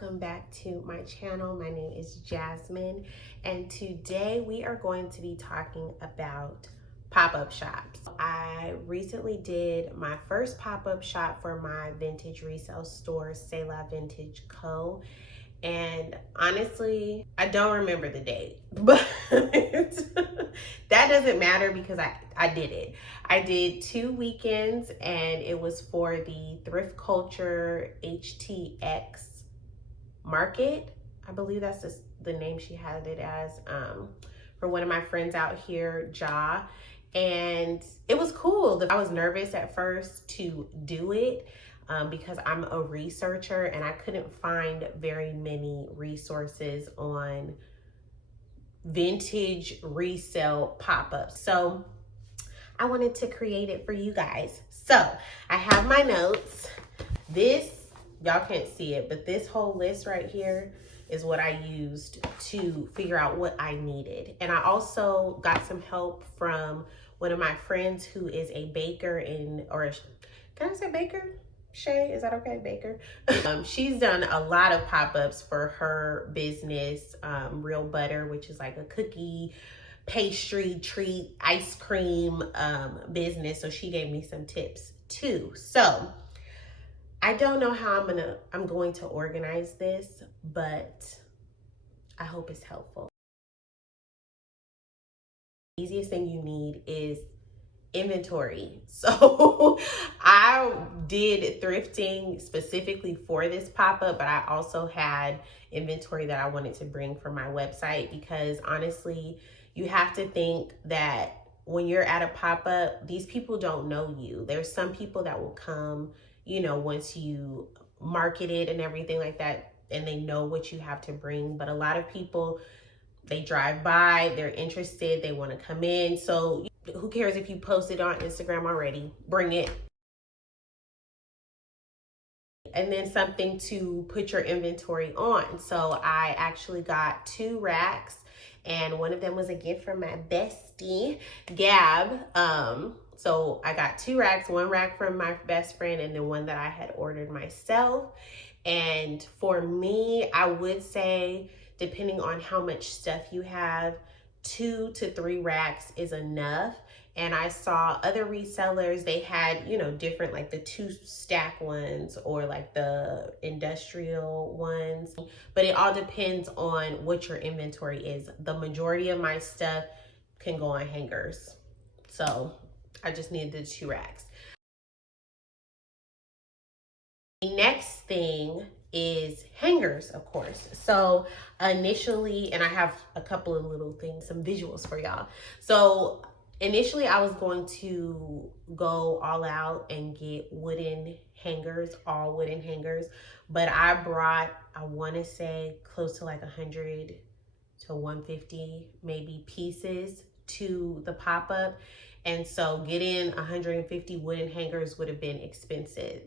welcome back to my channel. My name is Jazzmond, and today we are going to be talking about pop-up shops. I recently did my first pop-up shop for my vintage resale store, SHAY Vintage Co. And honestly, I don't remember the date, but that doesn't matter because I did it. I did 2 weekends and it was for the Thrift Culture HTX Market. I believe that's the name she had it as, for one of my friends out here, Ja. And it was cool. I was nervous at first to do it because I'm a researcher and I couldn't find very many resources on vintage resale pop-ups. So I wanted to create it for you guys. So I have my notes. This, y'all can't see it, but this whole list right here is what I used to figure out what I needed. And I also got some help from one of my friends who is a baker can I say baker? Shay, is that okay? Baker. She's done a lot of pop-ups for her business, Real Butter, which is like a cookie, pastry, treat, ice cream business. So she gave me some tips too. So I don't know how I'm going to organize this, but I hope it's helpful. The easiest thing you need is inventory. So I did thrifting specifically for this pop-up, but I also had inventory that I wanted to bring for my website, because honestly, you have to think that when you're at a pop-up, these people don't know you. There's some people that will come, you know, once you market it and everything like that, and they know what you have to bring. But a lot of people, they drive by, they're interested, they want to come in. So who cares if you post it on Instagram already? Bring it. And then something to put your inventory on. So I actually got 2 racks, and one of them was a gift from my bestie, Gab. So I got 2 racks, 1 rack from my best friend and then one that I had ordered myself. And for me, I would say, depending on how much stuff you have, 2 to 3 racks is enough. And I saw other resellers, they had, you know, different, like the 2 stack ones or like the industrial ones, but it all depends on what your inventory is. The majority of my stuff can go on hangers. So I just needed the 2 racks. The next thing is hangers, of course. So initially, and I have a couple of little things, some visuals for y'all. So initially I was going to go all out and get wooden hangers, all wooden hangers, but I brought, I want to say close to like 100 to 150 maybe pieces to the pop-up. And so getting 150 wooden hangers would have been expensive.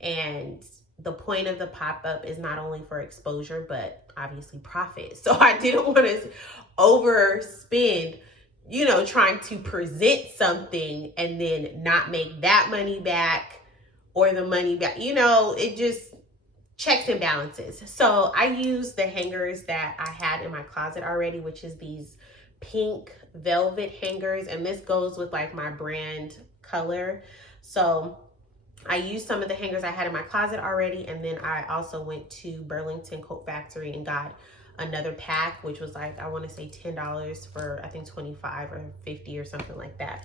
And the point of the pop-up is not only for exposure, but obviously profit. So I didn't want to overspend, you know, trying to present something and then not make that money back or the money back. You know, it just checks and balances. So I used the hangers that I had in my closet already, which is these pink velvet hangers. And this goes with like my brand color. So I used some of the hangers I had in my closet already, and then I also went to Burlington Coat Factory and got another pack, which was like, I want to say $10 for I think 25 or 50 or something like that.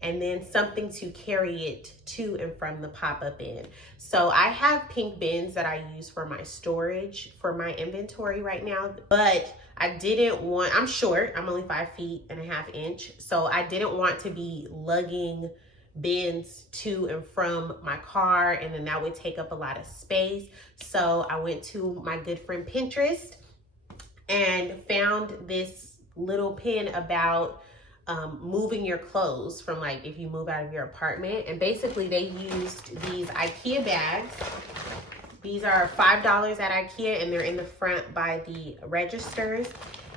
And then something to carry it to and from the pop-up in. So I have pink bins that I use for my storage for my inventory right now, but I didn't want, I'm short, I'm only 5.5 feet, so I didn't want to be lugging bins to and from my car, and then that would take up a lot of space. So I went to my good friend Pinterest and found this little pin about moving your clothes from, like, if you move out of your apartment. And basically they used these IKEA bags. These are $5 at IKEA, and they're in the front by the registers.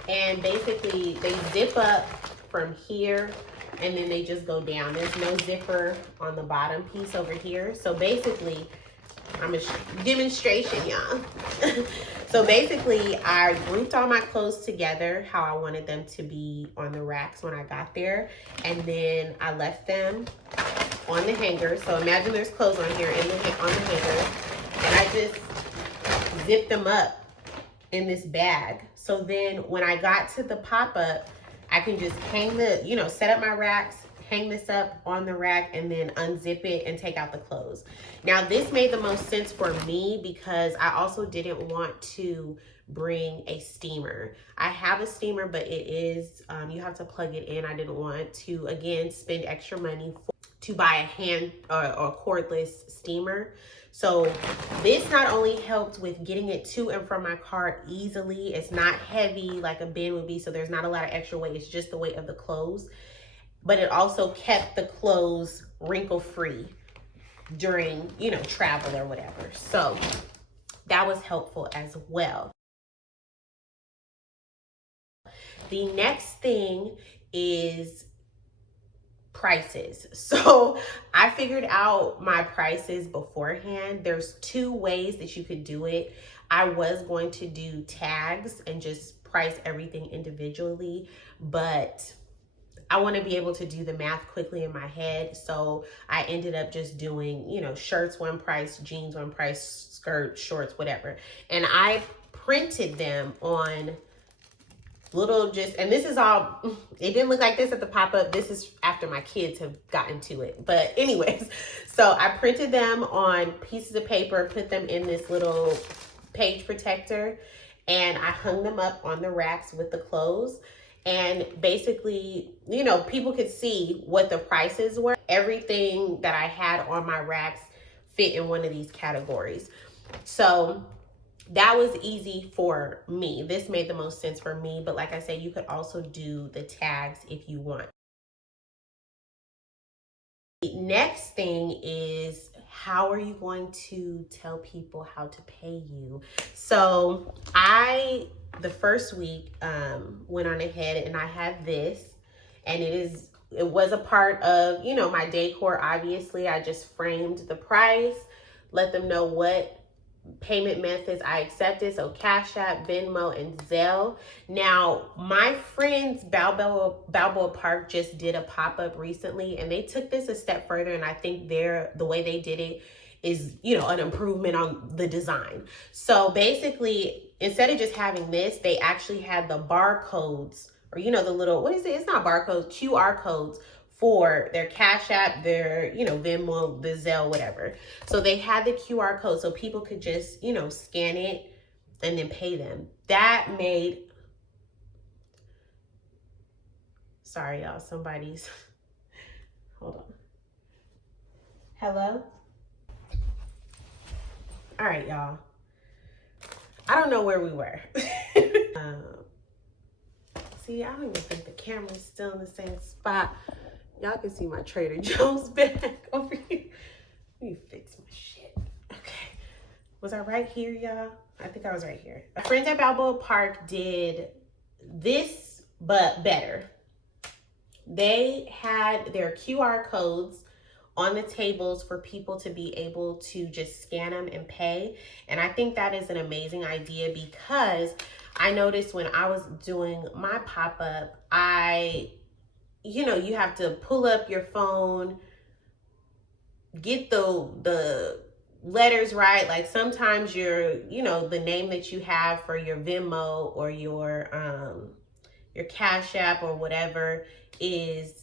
And basically they zip up from here and then they just go down. There's no zipper on the bottom piece over here. So basically I'm a demonstration, y'all. So basically, I grouped all my clothes together how I wanted them to be on the racks when I got there. And then I left them on the hanger. So imagine there's clothes on here on the hanger. And I just zipped them up in this bag. So then when I got to the pop-up, I can just hang the, you know, set up my racks, hang this up on the rack, and then unzip it and take out the clothes. Now this made the most sense for me because I also didn't want to bring a steamer. I have a steamer, but it is, you have to plug it in. I didn't want to, again, spend extra money to buy a hand or cordless steamer. So this not only helped with getting it to and from my car easily, it's not heavy like a bin would be, so there's not a lot of extra weight, it's just the weight of the clothes, but it also kept the clothes wrinkle-free during, you know, travel or whatever. So that was helpful as well. The next thing is prices. So I figured out my prices beforehand. There's 2 ways that you could do it. I was going to do tags and just price everything individually, but I want to be able to do the math quickly in my head. So I ended up just doing, you know, shirts one price, jeans one price, skirts, shorts, whatever. And I printed them on little and this is all, it didn't look like this at the pop-up. This is after my kids have gotten to it. But anyways, so I printed them on pieces of paper, put them in this little page protector, and I hung them up on the racks with the clothes. And basically, you know, people could see what the prices were. Everything that I had on my racks fit in one of these categories. So that was easy for me. This made the most sense for me. But like I said, you could also do the tags if you want. The next thing is, how are you going to tell people how to pay you? So the first week, went on ahead and I had this, and it was a part of, you know, my decor. Obviously, I just framed the price, let them know what payment methods I accepted. So Cash App, Venmo, and Zelle. Now, my friends Balboa Park just did a pop-up recently, and they took this a step further, and I think the way they did it is, you know, an improvement on the design. So basically, instead of just having this, they actually had the barcodes, or, you know, the little, what is it? It's not barcodes, QR codes for their Cash App, their, you know, Venmo, the Zelle, whatever. So they had the QR code so people could just, you know, scan it and then pay them. That made, sorry y'all, somebody's, hold on. Hello? All right, y'all. I don't know where we were. See, I don't even think the camera's still in the same spot. Y'all can see my Trader Joe's bag over here. Let me fix my shit. Okay. Was I right here, y'all? I think I was right here. My friends at Balboa Park did this, but better. They had their QR codes on the tables for people to be able to just scan them and pay. And I think that is an amazing idea, because I noticed when I was doing my pop-up, you know, you have to pull up your phone, get the letters right. Like sometimes you know, the name that you have for your Venmo or your Cash App or whatever is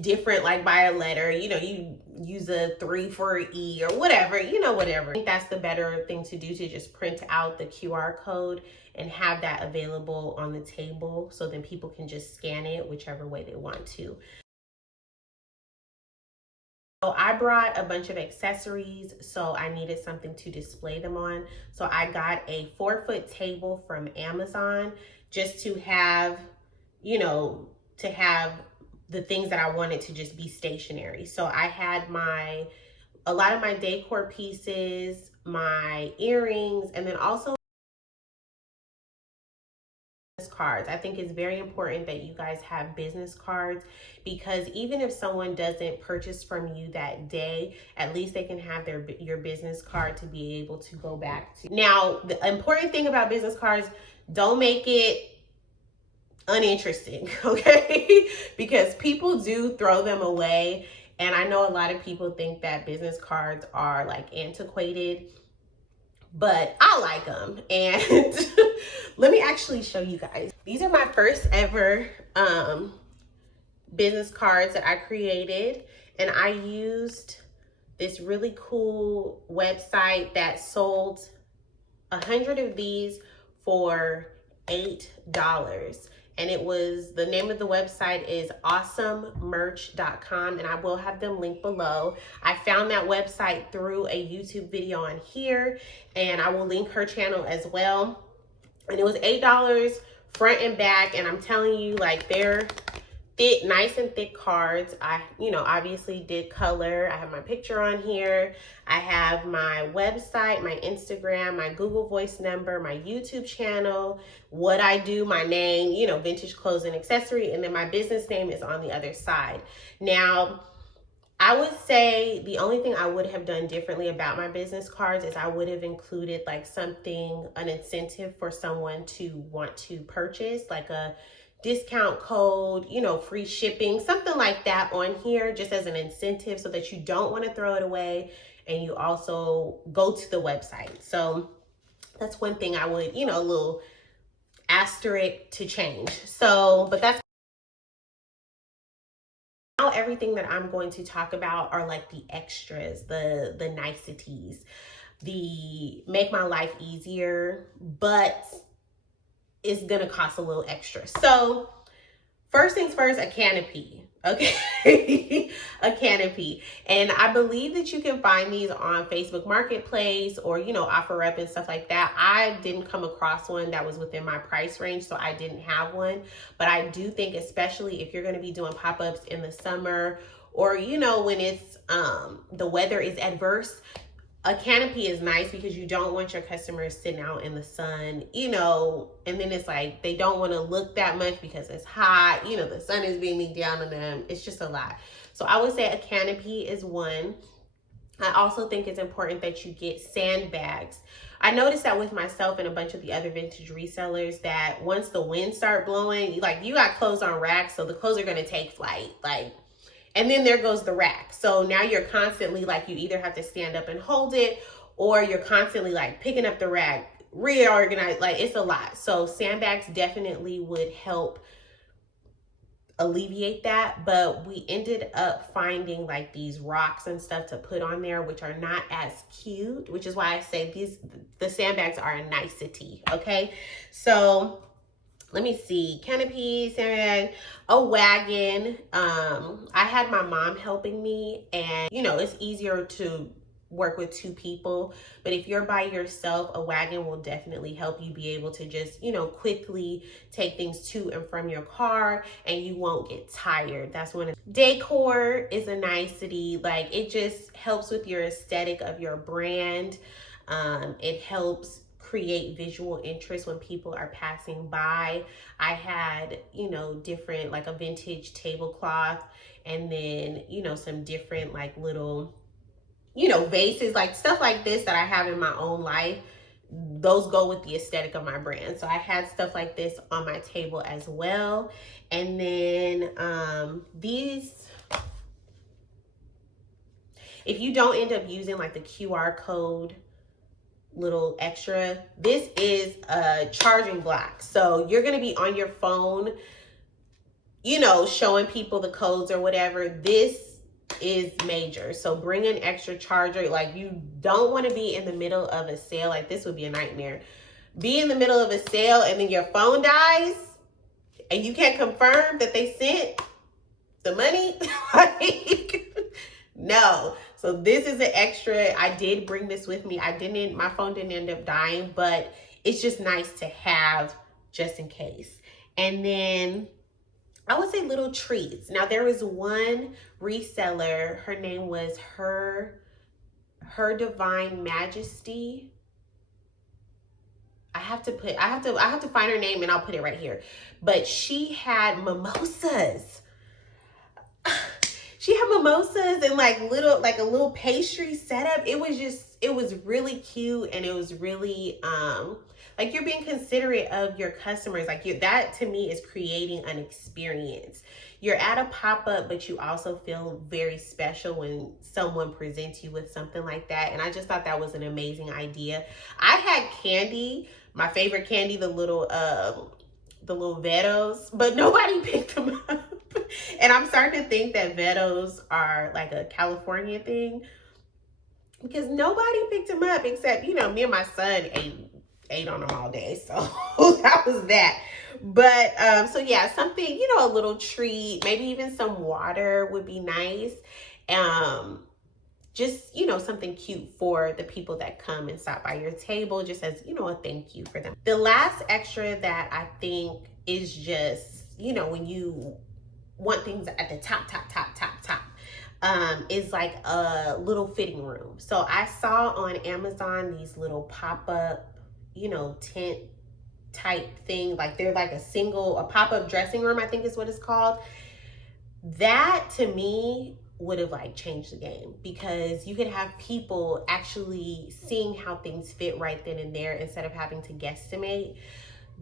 different, like by a letter. You know, you use a 3 for an E or whatever, you know, whatever. I think that's the better thing to do, to just print out the QR code and have that available on the table, so then people can just scan it whichever way they want to. So I brought a bunch of accessories, so I needed something to display them on. So I got a 4-foot table from Amazon, just to have, you know, to have the things that I wanted to just be stationary. So I had a lot of my decor pieces, my earrings, and then also cards. I think it's very important that you guys have business cards, because even if someone doesn't purchase from you that day, at least they can have your business card to be able to go back to. Now, the important thing about business cards, don't make it uninteresting, okay? Because people do throw them away. And I know a lot of people think that business cards are like antiquated, but I like them. And let me actually show you guys. These are my first ever business cards that I created, and I used this really cool website that sold 100 of these for $8. And it was, the name of the website is awesomemerch.com, and I will have them linked below. I found that website through a YouTube video on here, and I will link her channel as well. And it was $8 front and back, and I'm telling you, like, they're thick, nice and thick cards. I, obviously did color. I have my picture on here. I have my website, my Instagram, my Google Voice number, my YouTube channel, what I do, my name, vintage clothes and accessory, and then my business name is on the other side. Now, I would say the only thing I would have done differently about my business cards is I would have included like something, an incentive for someone to want to purchase, like a discount code, free shipping, something like that on here, just as an incentive so that you don't want to throw it away and you also go to the website. So that's one thing I would, a little asterisk to change. So, but that's now everything that I'm going to talk about are like the extras, the niceties, the make my life easier, but it's gonna cost a little extra. So first things first, a canopy, okay? A canopy. And I believe that you can find these on Facebook Marketplace or, OfferUp and stuff like that. I didn't come across one that was within my price range, so I didn't have one. But I do think, especially if you're gonna be doing pop-ups in the summer or, when it's, the weather is adverse, a canopy is nice because you don't want your customers sitting out in the sun, and then it's like they don't want to look that much because it's hot, the sun is beaming down on them. It's just a lot. So I would say a canopy is one. I also think it's important that you get sandbags. I noticed that with myself and a bunch of the other vintage resellers that once the winds start blowing, you got clothes on racks, so the clothes are going to take flight, and then there goes the rack. So now you're constantly you either have to stand up and hold it, or you're constantly picking up the rack, reorganize, it's a lot. So sandbags definitely would help alleviate that. But we ended up finding these rocks and stuff to put on there, which are not as cute, which is why I say the sandbags are a nicety, okay? So let me see, canopy, sandbag, a wagon. I had my mom helping me, and it's easier to work with two people, but if you're by yourself, a wagon will definitely help you be able to just, quickly take things to and from your car, and you won't get tired. That's one of decor is a nicety. It just helps with your aesthetic of your brand. It helps create visual interest when people are passing by. I had, different, a vintage tablecloth, and then, some different little, vases, stuff like this that I have in my own life. Those go with the aesthetic of my brand. So I had stuff like this on my table as well. And then these, if you don't end up using the QR code little extra, this is a charging block. So you're going to be on your phone, showing people the codes or whatever. This is major. So bring an extra charger. You don't want to be in the middle of a sale. This would be a nightmare. Be in the middle of a sale and then your phone dies and you can't confirm that they sent the money. No. So this is an extra. I did bring this with me. My phone didn't end up dying, but it's just nice to have just in case. And then I would say little treats. Now there was one reseller, her name was Her Divine Majesty. I have to find her name and I'll put it right here. But she had mimosas. She had mimosas and like a little pastry setup. It was really cute, and it was really like you're being considerate of your customers. Like that to me is creating an experience. You're at a pop-up, but you also feel very special when someone presents you with something like that. And I just thought that was an amazing idea. I had candy, my favorite candy, the little Vettos, but nobody picked them up. And I'm starting to think that Vettos are like a California thing, because nobody picked them up except, you know, me and my son ate on them all day. So that was that. But so yeah, something, you know, a little treat, maybe even some water would be nice. Just, you know, something cute for the people that come and stop by your table, just as, you know, a thank you for them. The last extra that I think is just, you know, when you want things at the top, is like a little fitting room. So I saw on Amazon these little pop-up, you know, tent type thing. Like they're like a pop-up dressing room, I think is what it's called. That to me would have like changed the game, because you could have people actually seeing how things fit right then and there instead of having to guesstimate.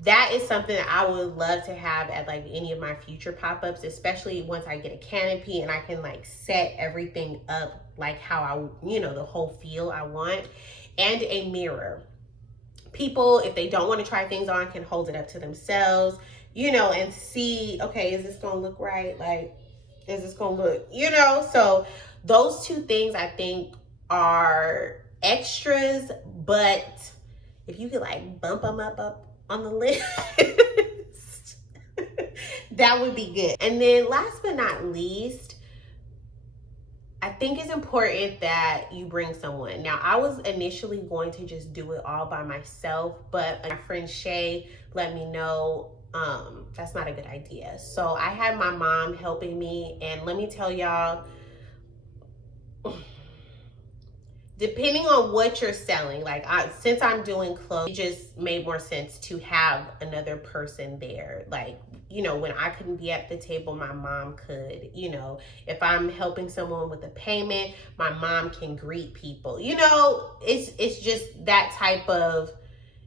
That is something that I would love to have at like any of my future pop-ups, especially once I get a canopy and I can like set everything up like how I, you know, the whole feel I want. And a mirror. People, if they don't want to try things on, can hold it up to themselves, you know, and see, okay, is this gonna look right? Like, is this gonna look, you know? So those two things I think are extras, but if you could like bump them up on the list, that would be good. And then last but not least, I think it's important that you bring someone. Now, I was initially going to just do it all by myself, but my friend Shay let me know that's not a good idea. So I had my mom helping me, and let me tell y'all, depending on what you're selling, like since I'm doing clothes, it just made more sense to have another person there. Like, you know, when I couldn't be at the table, my mom could. You know, if I'm helping someone with a payment, my mom can greet people. You know, it's just that type of,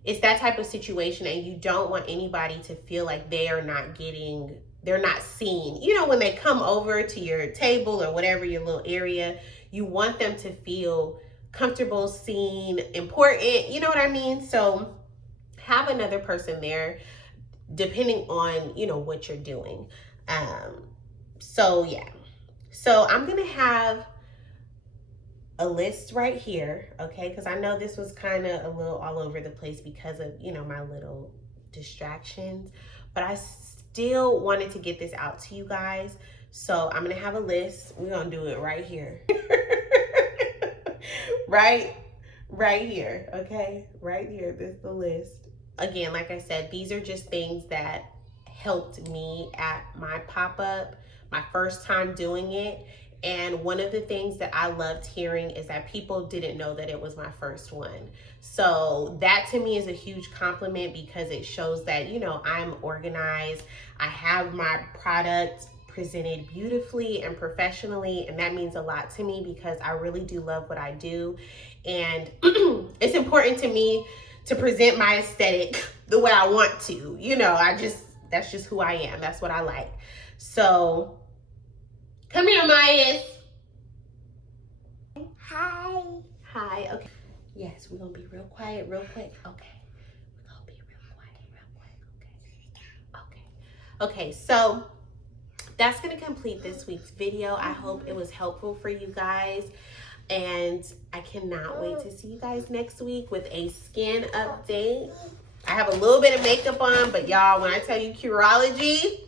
it's that type of situation, and you don't want anybody to feel like they're not seen. You know, when they come over to your table or whatever, your little area, you want them to feel comfortable, seen, important, you know what I mean? So have another person there depending on, you know, what you're doing. So yeah, so I'm gonna have a list right here, okay? Because I know this was kind of a little all over the place because of, you know, my little distractions, but I still wanted to get this out to you guys. So I'm gonna have a list. We're gonna do it right here. right here, okay? Right here, this is the list. Again, like I said, these are just things that helped me at my pop-up, my first time doing it. And one of the things that I loved hearing is that people didn't know that it was my first one. So that to me is a huge compliment, because it shows that, you know, I'm organized. I have my product presented beautifully and professionally, and that means a lot to me because I really do love what I do. And it's important to me to present my aesthetic the way I want to. You know, that's just who I am. That's what I like. So come here, Maya. Hi. Hi. Okay. Yes, we're gonna be real quiet, real quick. Okay. We're gonna be real quiet, real quick. Okay. Okay. So that's gonna complete this week's video. I hope it was helpful for you guys, and I cannot wait to see you guys next week with a skin update. I have a little bit of makeup on, but y'all, when I tell you Curology,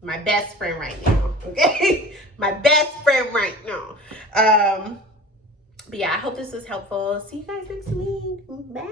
my best friend right now, okay? My best friend right now. But yeah, I hope this was helpful. See you guys next week. Bye.